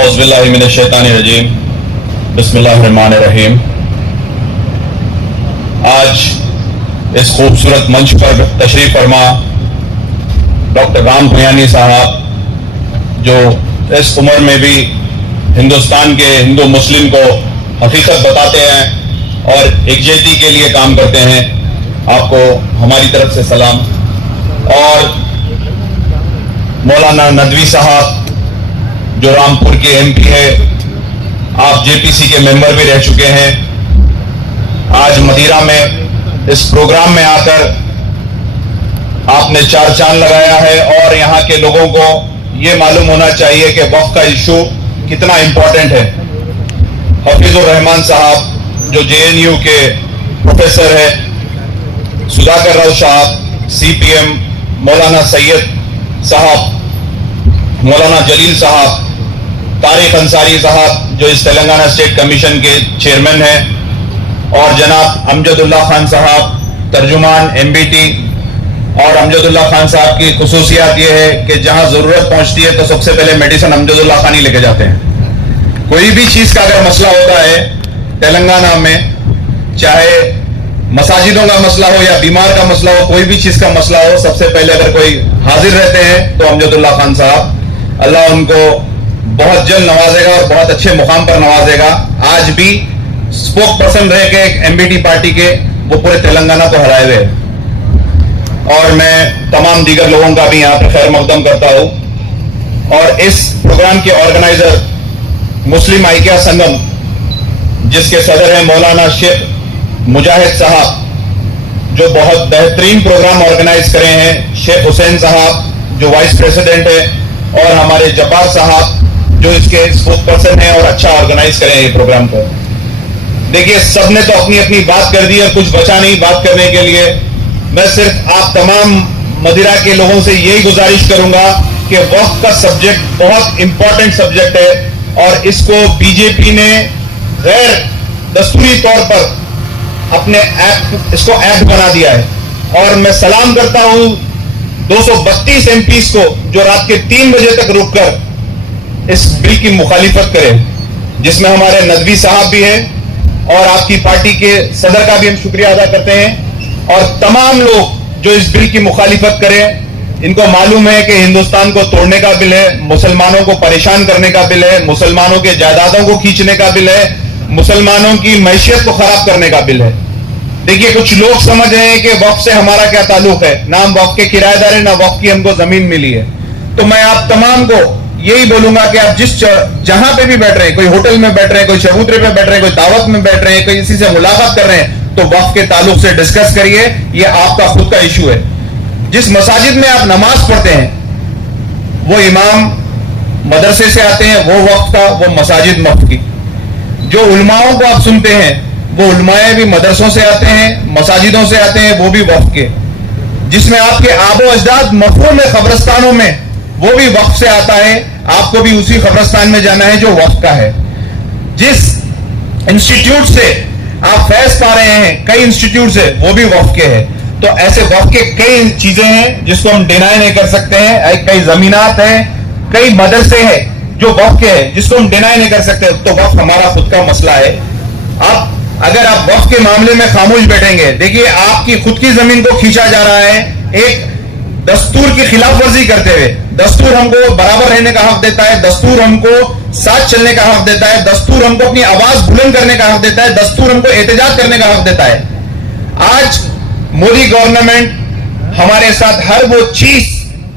औज़ बिल्लाहि मिनश शैतानिर रजीम, बिस्मिल्लाहिर रहमानिर रहीम। आज इस खूबसूरत मंच पर तशरीफ फरमा डॉक्टर राम भयानी साहब, जो इस उम्र में भी हिंदुस्तान के हिंदू मुस्लिम को हकीकत बताते हैं और एकजुटता के लिए काम करते हैं, आपको हमारी तरफ से सलाम। और मौलाना नदवी साहब, जो रामपुर के एमपी है, आप जेपीसी के मेंबर भी रह चुके हैं, आज मदीरा में इस प्रोग्राम में आकर आपने चार चांद लगाया है और यहाँ के लोगों को ये मालूम होना चाहिए कि वक्फ का इशू कितना इंपॉर्टेंट है। हफीजुर रहमान साहब, जो जेएनयू के प्रोफेसर है, सुधाकर राव साहब, सीपीएम, मौलाना सैयद साहब, मौलाना जलील साहब, तारिक अंसारी साहब, जो इस तेलंगाना स्टेट कमीशन के चेयरमैन हैं, और जनाब अमजदुल्ला खान साहब, तर्जुमान एमबीटी। और अमजदुल्ला खान साहब की खुसूसियात ये है कि जहां जरूरत पहुंचती है तो सबसे पहले मेडिसिन अमजदुल्ला खान ही लेके जाते हैं। कोई भी चीज का अगर मसला होता है तेलंगाना में, चाहे मसाजिदों का मसला हो या बीमार का मसला हो, कोई भी चीज का मसला हो, सबसे पहले अगर कोई हाजिर रहते हैं तो अमजदुल्ला खान साहब। अल्लाह उनको बहुत जल्द नवाजेगा और बहुत अच्छे मुकाम पर नवाजेगा। आज भी स्पोक पर्सन रह के एक एमबीटी पार्टी के वो पूरे तेलंगाना को हराए हुए हैं। और मैं तमाम दीगर लोगों का भी यहाँ पर खैर मकदम करता हूँ। और इस प्रोग्राम के ऑर्गेनाइजर मुस्लिम आइकिया संगम, जिसके सदर हैं मौलाना शेख मुजाहिद साहब, जो बहुत बेहतरीन प्रोग्राम ऑर्गेनाइज करे हैं, शेख हुसैन साहब जो वाइस प्रेसिडेंट है, और हमारे जब्बार साहब जो इसके स्पोक पर्सन है और अच्छा ऑर्गेनाइज करे हैं ये प्रोग्राम को। देखिए, सबने तो अपनी अपनी बात कर दी और कुछ बचा नहीं बात करने के लिए। मैं सिर्फ आप तमाम मदिरा के लोगों से यही गुजारिश करूंगा कि वक्फ का सब्जेक्ट बहुत इंपॉर्टेंट सब्जेक्ट है और इसको बीजेपी ने गैर दस्तूरी तौर पर अपने इसको एक्ट बना दिया है। और मैं सलाम करता हूं 232 एमपीज को जो रात के 3 बजे तक रुककर इस बिल की मुखालिफत करें, जिसमें हमारे नदवी साहब भी हैं और आपकी पार्टी के सदर का भी हम शुक्रिया अदा करते हैं। और तमाम लोग जो इस बिल की मुखालिफत करें, इनको मालूम है कि हिंदुस्तान को तोड़ने का बिल है, मुसलमानों को परेशान करने का बिल है, मुसलमानों के जायदादों को खींचने का बिल है, मुसलमानों की मैशियत को खराब करने का बिल है। देखिए, कुछ लोग समझ रहे हैं कि वक्फ से हमारा क्या ताल्लुक है, ना हम वक्फ के किराएदार है, ना वक्फ की हमको जमीन मिली है। तो मैं आप तमाम को यही बोलूंगा कि आप जहां पे भी बैठ रहे हैं, कोई होटल में बैठ रहे हैं, कोई चबूतरे पे बैठ रहे हैं, कोई दावत में बैठ रहे हैं, कोई किसी से मुलाकात कर रहे हैं, तो वक्फ के ताल्लुक से डिस्कस करिए। ये आपका खुद का इशू है। जिस मसाजिद में आप नमाज पढ़ते हैं वो इमाम मदरसे से आते हैं, वो वक्फ का, वो मसाजिद वक्फ की। जो उलमाओं को आप सुनते हैं वो उलमाए भी मदरसों से आते हैं, मसाजिदों से आते हैं, वो भी वक्फ के। जिसमें आपके आबो अजदाद मफहूम है कब्रिस्तानों में, वो भी वक्फ से आता है। आपको भी उसी कब्रिस्तान में जाना है जो वक्फ का है। जिस इंस्टीट्यूट से आप फैज पा रहे हैं, कई इंस्टीट्यूट से, वो भी वक्फ के है। तो ऐसे वक्फ के कई चीजें हैं जिसको हम डिनाई नहीं कर सकते हैं। कई जमीनात हैं, कई मदरसे हैं जो वक्फ के हैं जिसको हम डिनाई नहीं कर सकते। तो वक्फ हमारा खुद का मसला है। अब अगर आप वक्फ के मामले में खामोश बैठेंगे, देखिए आपकी खुद की जमीन को खींचा जा रहा है एक दस्तूर की खिलाफ वर्जी करते हुए। दस्तूर हमको बराबर रहने का हक देता है, दस्तूर हमको साथ चलने का हक देता है, दस्तूर हमको अपनी आवाज बुलंद करने का हक देता है, दस्तूर हमको एहतजाज करने का हक देता है। आज मोदी गवर्नमेंट हमारे साथ हर वो चीज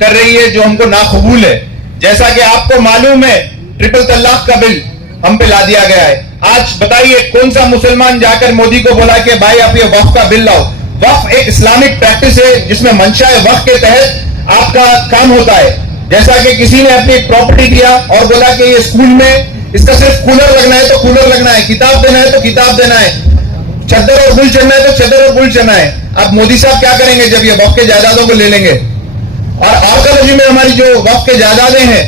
कर रही है जो हमको नाकबूल है। जैसा कि आपको मालूम है, ट्रिपल तलाक का बिल हम पे ला दिया गया है। आज बताइए कौन सा मुसलमान जाकर मोदी को बोला कि भाई आप ये वक्फ का बिल लाओ। वक्फ एक इस्लामिक प्रैक्टिस है जिसमें मंशा वक्फ के तहत आपका काम होता है। जैसा कि किसी ने अपनी प्रॉपर्टी दिया और बोला कि ये स्कूल में इसका सिर्फ कूलर लगना है तो कूलर लगना है, किताब देना है तो किताब देना है, चद्दर और गुल चढ़ना है तो चद्दर और गुल चढ़ना है। अब मोदी साहब क्या करेंगे जब ये वक्फ के जायदादों को ले लेंगे? और आर्कोलॉजी में हमारी जो वक्फ के जायदादें हैं,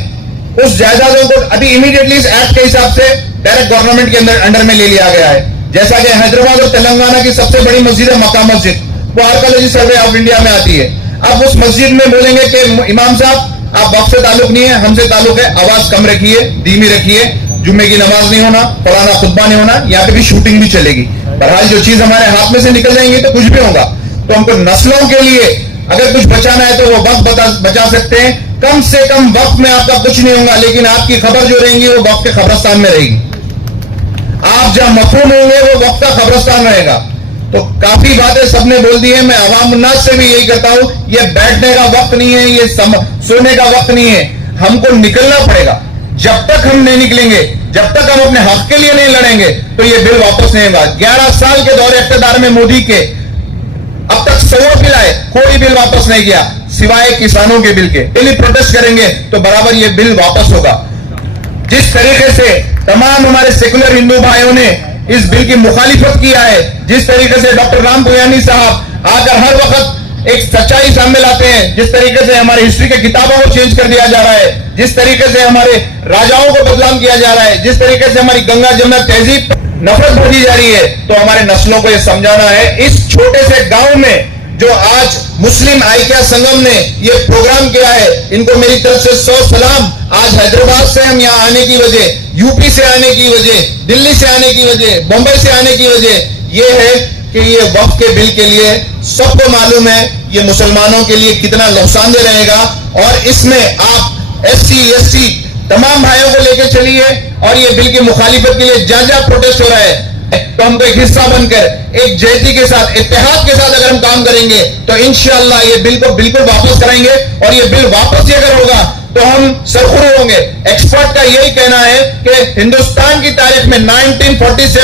उस जायदादों को अभी इमीडिएटली इस एक्ट के हिसाब से डायरेक्ट गवर्नमेंट के अंडर में ले लिया गया है। जैसा कि हैदराबाद और तेलंगाना की सबसे बड़ी मस्जिद है मक्का मस्जिद, वो आर्कोलॉजी सर्वे ऑफ इंडिया में आती है। अब उस मस्जिद में बोलेंगे कि इमाम साहब آپ وقت سے تعلق نہیں ہے, ہم سے تعلق ہے, آواز کم رکھیے, دھیمی رکھیے, جمعے کی نماز نہیں ہونا, فلانا خطبہ نہیں ہونا, یہاں پہ بھی شوٹنگ بھی چلے گی. بہرحال جو چیز ہمارے ہاتھ میں سے نکل جائیں گی تو کچھ بھی ہوگا. تو ہم کو نسلوں کے لیے اگر کچھ بچانا ہے تو وہ وقت بچا سکتے ہیں. کم سے کم وقت میں آپ کا کچھ نہیں ہوگا, لیکن آپ کی خبر جو رہیں گی وہ وقت کے قبرستان میں رہے گی. آپ جہاں مفہوم ہوں گے وہ وقت کا قبرستان رہے گا. تو کافی باتیں سب نے بول دی ہیں. میں عوام الناس سے بھی یہی کرتا ہوں, یہ بیٹھنے کا وقت نہیں ہے, یہ سونے کا وقت نہیں ہے. ہم کو نکلنا پڑے گا. جب تک ہم نہیں نکلیں گے, جب تک ہم اپنے حق کے لیے نہیں لڑیں گے تو یہ بل واپس نہیں ہوگا. 11 سال کے دور اقتدار میں مودی کے اب تک 100 بل آئے, کوئی بل واپس نہیں کیا سوائے کسانوں کے بل کے. ڈیلی پروٹیسٹ کریں گے تو برابر یہ بل واپس ہوگا. جس طریقے سے تمام ہمارے سیکولر ہندو بھائیوں نے اس بل کی مخالفت کیا ہے, جس طریقے سے ڈاکٹر رام پویانی صاحب آ کر ہر وقت ایک سچائی سامنے لاتے ہیں, جس طریقے سے ہماری ہسٹری کے کتابوں کو چینج کر دیا جا رہا ہے, جس طریقے سے ہمارے راجاؤں کو بدنام کیا جا رہا ہے, جس طریقے سے ہماری گنگا جمنا تہذیب نفرت بڑھی جا رہی ہے, تو ہمارے نسلوں کو یہ سمجھانا ہے. اس چھوٹے سے گاؤں میں جو آج مسلم آئیکیا سنگم نے یہ پروگرام کیا ہے, ان کو میری طرف سے 100 سلام. آج حیدرآباد سے ہم یہاں آنے کی وجہ, یو پی سے آنے کی وجہ, دلی سے آنے کی وجہ, بمبئی سے آنے کی وجہ یہ ہے کہ یہ وقف کے بل کے لیے سب کو معلوم ہے یہ مسلمانوں کے لیے کتنا نقصان دہ رہے گا. اور اس میں آپ SC ST تمام بھائیوں کو لے کے چلیے, اور یہ بل کی مخالفت کے لیے جہاں جہاں پروٹیسٹ ہو رہا ہے تو ہم کو ایک حصہ بن کر ایک جہتی کے ساتھ, اتحاد کے ساتھ اگر ہم کام کریں گے تو انشاءاللہ یہ بل کو بالکل واپس کرائیں گے. اور یہ بل واپس اگر ہوگا تو ہم سرخرو ہوں گے. ایکسپرٹ کا یہی کہنا ہے کہ ہندوستان کی تاریخ میں 1947 سے